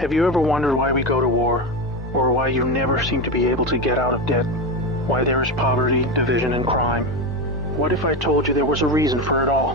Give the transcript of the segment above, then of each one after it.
Have you ever wondered why we go to war? Or why you never seem to be able to get out of debt? Why there is poverty, division, and crime? What if I told you there was a reason for it all?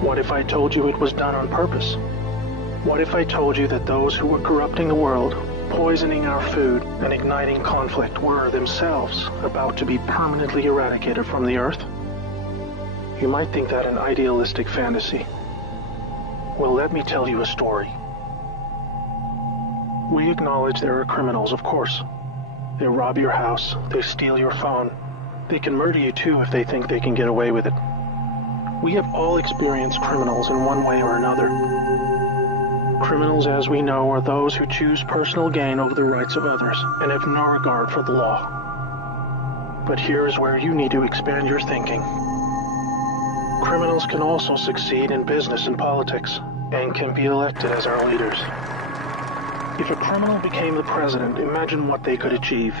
What if I told you it was done on purpose? What if I told you that those who were corrupting the world, poisoning our food, and igniting conflict were themselves about to be permanently eradicated from the earth? You might think that an idealistic fantasy. Well, let me tell you a story. We acknowledge there are criminals, of course. They rob your house, they steal your phone. They can murder you too if they think they can get away with it. We have all experienced criminals in one way or another. Criminals, as we know, are those who choose personal gain over the rights of others and have no regard for the law. But here is where you need to expand your thinking. Criminals can also succeed in business and politics and can be elected as our leaders. If a criminal became the president, imagine what they could achieve.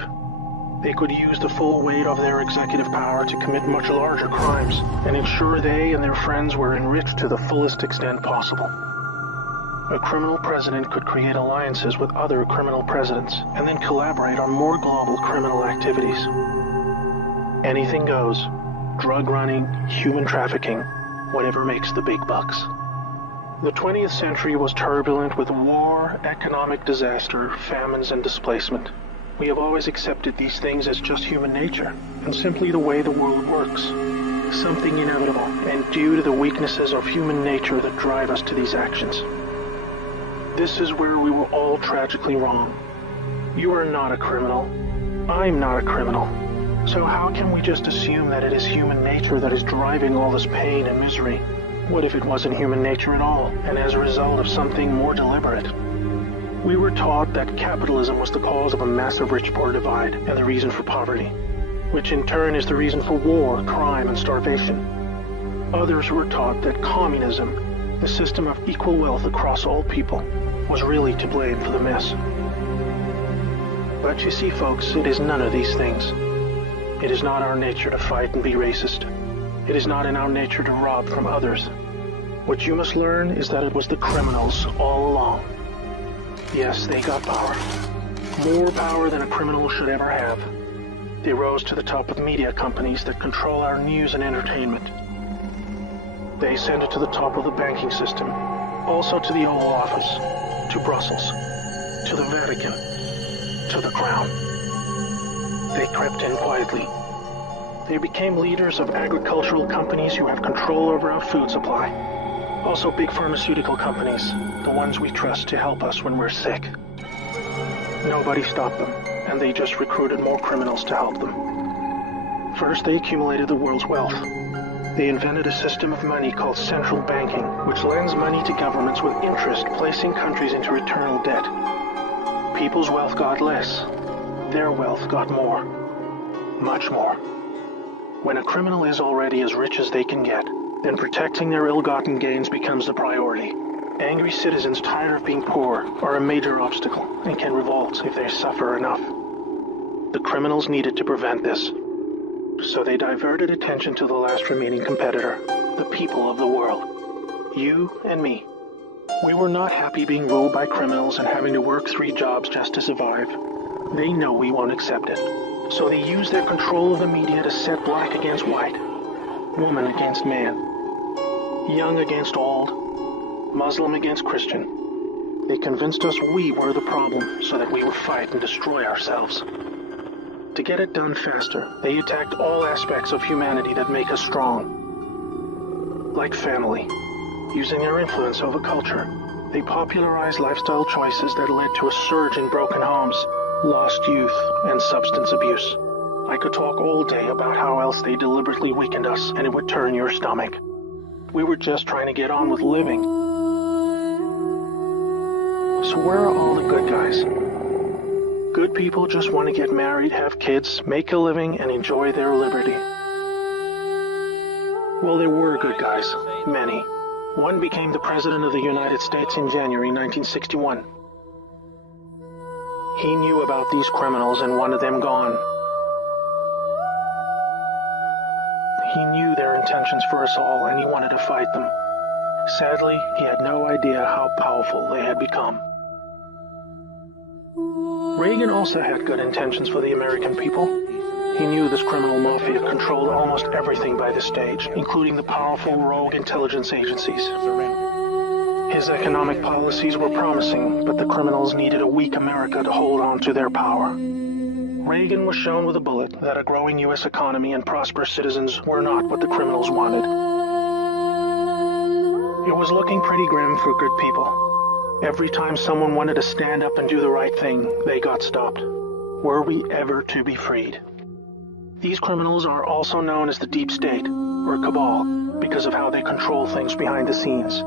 They could use the full weight of their executive power to commit much larger crimes and ensure they and their friends were enriched to the fullest extent possible. A criminal president could create alliances with other criminal presidents and then collaborate on more global criminal activities. Anything goes. Drug running, human trafficking, whatever makes the big bucks. The 20th century was turbulent with war, economic disaster, famines, and displacement. We have always accepted these things as just human nature, and simply the way the world works. Something inevitable, and due to the weaknesses of human nature that drive us to these actions. This is where we were all tragically wrong. You are not a criminal. I'm not a criminal. So how can we just assume that it is human nature that is driving all this pain and misery? What if it wasn't human nature at all, and as a result of something more deliberate? We were taught that capitalism was the cause of a massive rich-poor divide and the reason for poverty, which in turn is the reason for war, crime, and starvation. Others were taught that communism, the system of equal wealth across all people, was really to blame for the mess. But you see, folks, it is none of these things. It is not our nature to fight and be racist. It is not in our nature to rob from others. What you must learn is that it was the criminals all along. Yes, they got power. More power than a criminal should ever have. They rose to the top of media companies that control our news and entertainment. They ascended to the top of the banking system, also to the Oval Office, to Brussels, to the Vatican, to the Crown. They crept in quietly. They became leaders of agricultural companies who have control over our food supply. Also big pharmaceutical companies, the ones we trust to help us when we're sick. Nobody stopped them, and they just recruited more criminals to help them. First, they accumulated the world's wealth. They invented a system of money called central banking, which lends money to governments with interest, placing countries into eternal debt. People's wealth got less. Their wealth got more. Much more. When a criminal is already as rich as they can get, then protecting their ill-gotten gains becomes the priority. Angry citizens tired of being poor are a major obstacle and can revolt if they suffer enough. The criminals needed to prevent this, so they diverted attention to the last remaining competitor, the people of the world. You and me. We were not happy being ruled by criminals and having to work 3 jobs just to survive. They know we won't accept it. So they use their control of the media to set black against white, woman against man, young against old, Muslim against Christian. They convinced us we were the problem so that we would fight and destroy ourselves. To get it done faster, they attacked all aspects of humanity that make us strong. Like family, using their influence over culture, they popularized lifestyle choices that led to a surge in broken homes, lost youth, and substance abuse. I could talk all day about how else they deliberately weakened us, and it would turn your stomach. We were just trying to get on with living. So where are all the good guys? Good people just want to get married, have kids, make a living, and enjoy their liberty. Well, there were good guys. Many. One became the President of the United States in January 1961. He knew about these criminals and wanted them gone. He knew their intentions for us all, and he wanted to fight them. Sadly, he had no idea how powerful they had become. Reagan also had good intentions for the American people. He knew this criminal mafia controlled almost everything by this stage, including the powerful rogue intelligence agencies. His economic policies were promising, but the criminals needed a weak America to hold on to their power. Reagan was shown with a bullet that a growing U.S. economy and prosperous citizens were not what the criminals wanted. It was looking pretty grim for good people. Every time someone wanted to stand up and do the right thing, they got stopped. Were we ever to be freed? These criminals are also known as the Deep State, or Cabal, because of how they control things behind the scenes.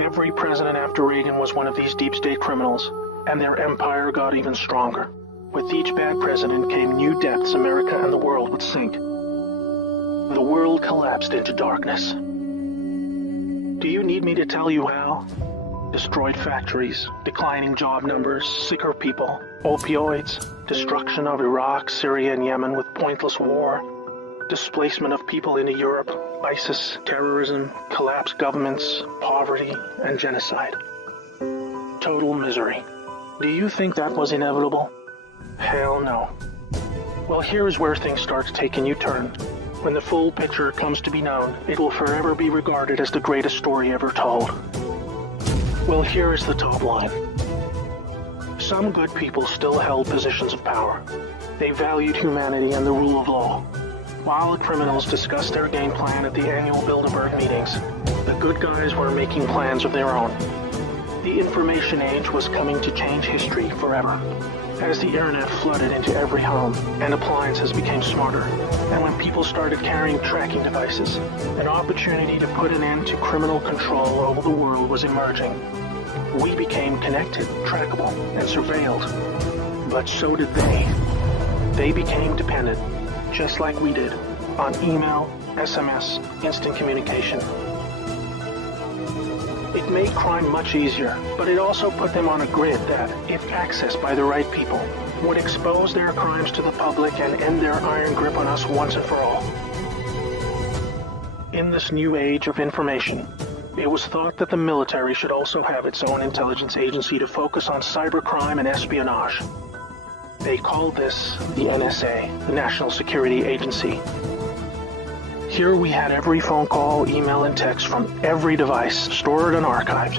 Every president after Reagan was one of these Deep State criminals, and their empire got even stronger. With each bad president came new depths America and the world would sink. The world collapsed into darkness. Do you need me to tell you how? Destroyed factories, declining job numbers, sicker people, opioids, destruction of Iraq, Syria, and Yemen with pointless war, displacement of people into Europe, ISIS, terrorism, collapsed governments, poverty, and genocide. Total misery. Do you think that was inevitable? Hell no. Well, here is where things start to take a new turn. When the full picture comes to be known, it will forever be regarded as the greatest story ever told. Well, here is the top line. Some good people still held positions of power. They valued humanity and the rule of law. While the criminals discussed their game plan at the annual Bilderberg meetings, the good guys were making plans of their own. The information age was coming to change history forever. As the internet flooded into every home and appliances became smarter, and when people started carrying tracking devices, an opportunity to put an end to criminal control over the world was emerging. We became connected, trackable, and surveilled. But so did they. They became dependent, just like we did, on email, SMS, instant communication. It made crime much easier, but it also put them on a grid that, if accessed by the right people, would expose their crimes to the public and end their iron grip on us once and for all. In this new age of information, it was thought that the military should also have its own intelligence agency to focus on cybercrime and espionage. They called this the NSA, the National Security Agency. Here we had every phone call, email, and text from every device stored and archived.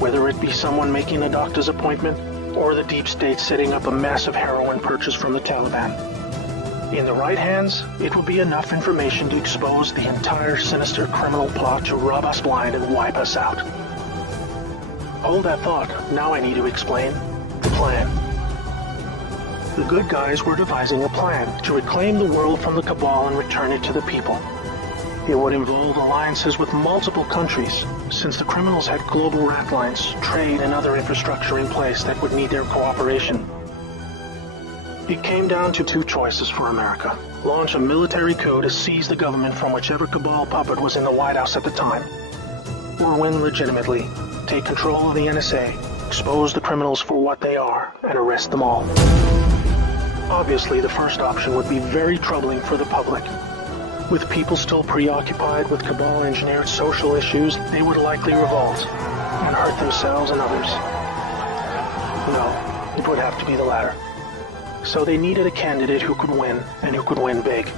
Whether it be someone making a doctor's appointment or the deep state setting up a massive heroin purchase from the Taliban. In the right hands, it would be enough information to expose the entire sinister criminal plot to rub us blind and wipe us out. Hold that thought. Now I need to explain the plan. The good guys were devising a plan to reclaim the world from the cabal and return it to the people. It would involve alliances with multiple countries, since the criminals had global rat lines, trade, and other infrastructure in place that would need their cooperation. It came down to two choices for America. Launch a military coup to seize the government from whichever cabal puppet was in the White House at the time. Or win legitimately, take control of the NSA, expose the criminals for what they are, and arrest them all. Obviously, the first option would be very troubling for the public. With people still preoccupied with cabal-engineered social issues, they would likely revolt and hurt themselves and others. No, it would have to be the latter. So they needed a candidate who could win, and who could win big.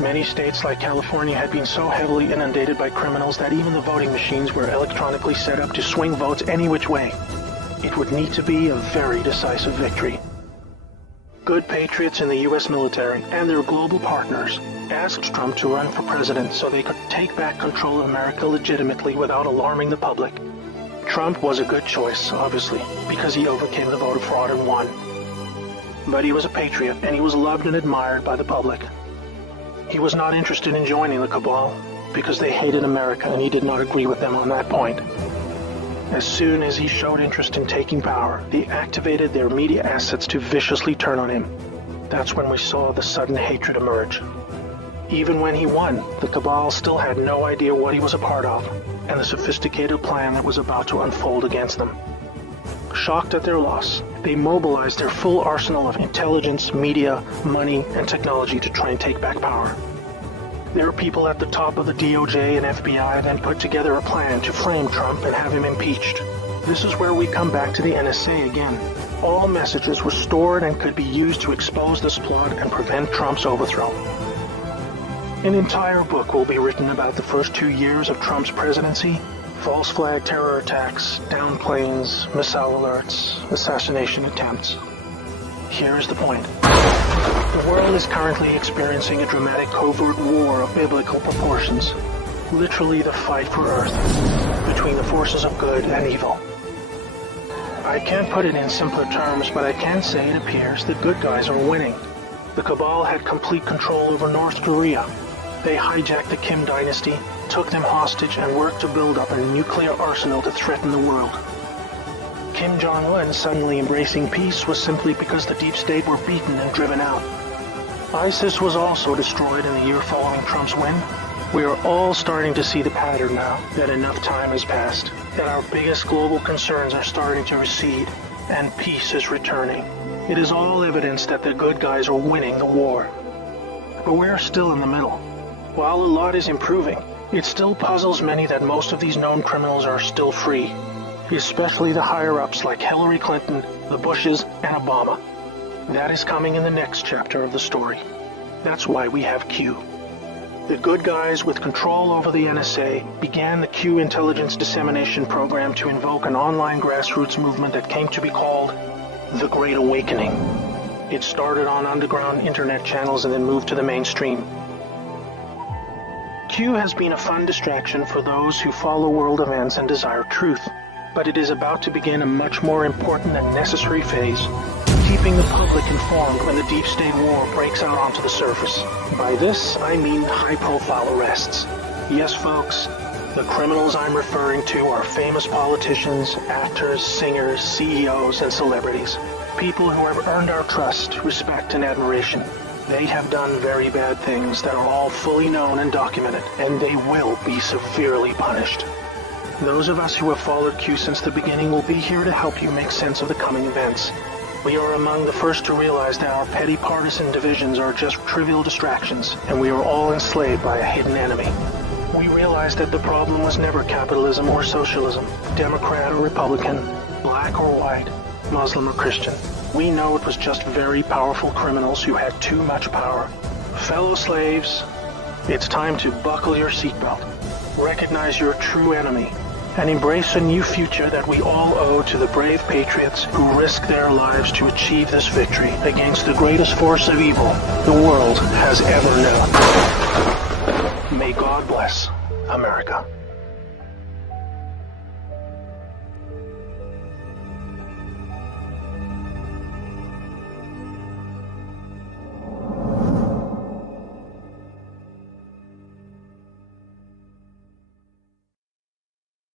Many states like California had been so heavily inundated by criminals that even the voting machines were electronically set up to swing votes any which way. It would need to be a very decisive victory. Good patriots in the U.S. military and their global partners asked Trump to run for president so they could take back control of America legitimately without alarming the public. Trump was a good choice, obviously, because he overcame the voter fraud and won. But he was a patriot, and he was loved and admired by the public. He was not interested in joining the cabal because they hated America, and he did not agree with them on that point. As soon as he showed interest in taking power, they activated their media assets to viciously turn on him. That's when we saw the sudden hatred emerge. Even when he won, the cabal still had no idea what he was a part of, and the sophisticated plan that was about to unfold against them. Shocked at their loss, they mobilized their full arsenal of intelligence, media, money, and technology to try and take back power. Their people at the top of the DOJ and FBI then put together a plan to frame Trump and have him impeached. This is where we come back to the NSA again. All messages were stored and could be used to expose this plot and prevent Trump's overthrow. An entire book will be written about the first 2 years of Trump's presidency. False flag terror attacks, downed planes, missile alerts, assassination attempts. Here is the point. The world is currently experiencing a dramatic covert war of biblical proportions. Literally the fight for Earth, between the forces of good and evil. I can't put it in simpler terms, but I can say it appears the good guys are winning. The cabal had complete control over North Korea. They hijacked the Kim dynasty, took them hostage, and worked to build up a nuclear arsenal to threaten the world. Kim Jong-un suddenly embracing peace was simply because the deep state were beaten and driven out. ISIS was also destroyed in the year following Trump's win. We are all starting to see the pattern now, that enough time has passed, that our biggest global concerns are starting to recede, and peace is returning. It is all evidence that the good guys are winning the war. But we're still in the middle. While a lot is improving, it still puzzles many that most of these known criminals are still free, especially the higher-ups like Hillary Clinton, the Bushes, and Obama. That is coming in the next chapter of the story. That's why we have Q. The good guys with control over the NSA began the Q intelligence dissemination program to invoke an online grassroots movement that came to be called the Great Awakening. It started on underground internet channels and then moved to the mainstream. Q has been a fun distraction for those who follow world events and desire truth, but it is about to begin a much more important and necessary phase, keeping the public informed when the deep state war breaks out onto the surface. By this, I mean high-profile arrests. Yes, folks, the criminals I'm referring to are famous politicians, actors, singers, CEOs, and celebrities. People who have earned our trust, respect, and admiration. They have done very bad things that are all fully known and documented, and they will be severely punished. Those of us who have followed Q since the beginning will be here to help you make sense of the coming events. We are among the first to realize that our petty partisan divisions are just trivial distractions, and we are all enslaved by a hidden enemy. We realize that the problem was never capitalism or socialism, Democrat or Republican, black or white, Muslim or Christian. We know it was just very powerful criminals who had too much power. Fellow slaves, it's time to buckle your seatbelt, recognize your true enemy, and embrace a new future that we all owe to the brave patriots who risk their lives to achieve this victory against the greatest force of evil the world has ever known. May God bless America.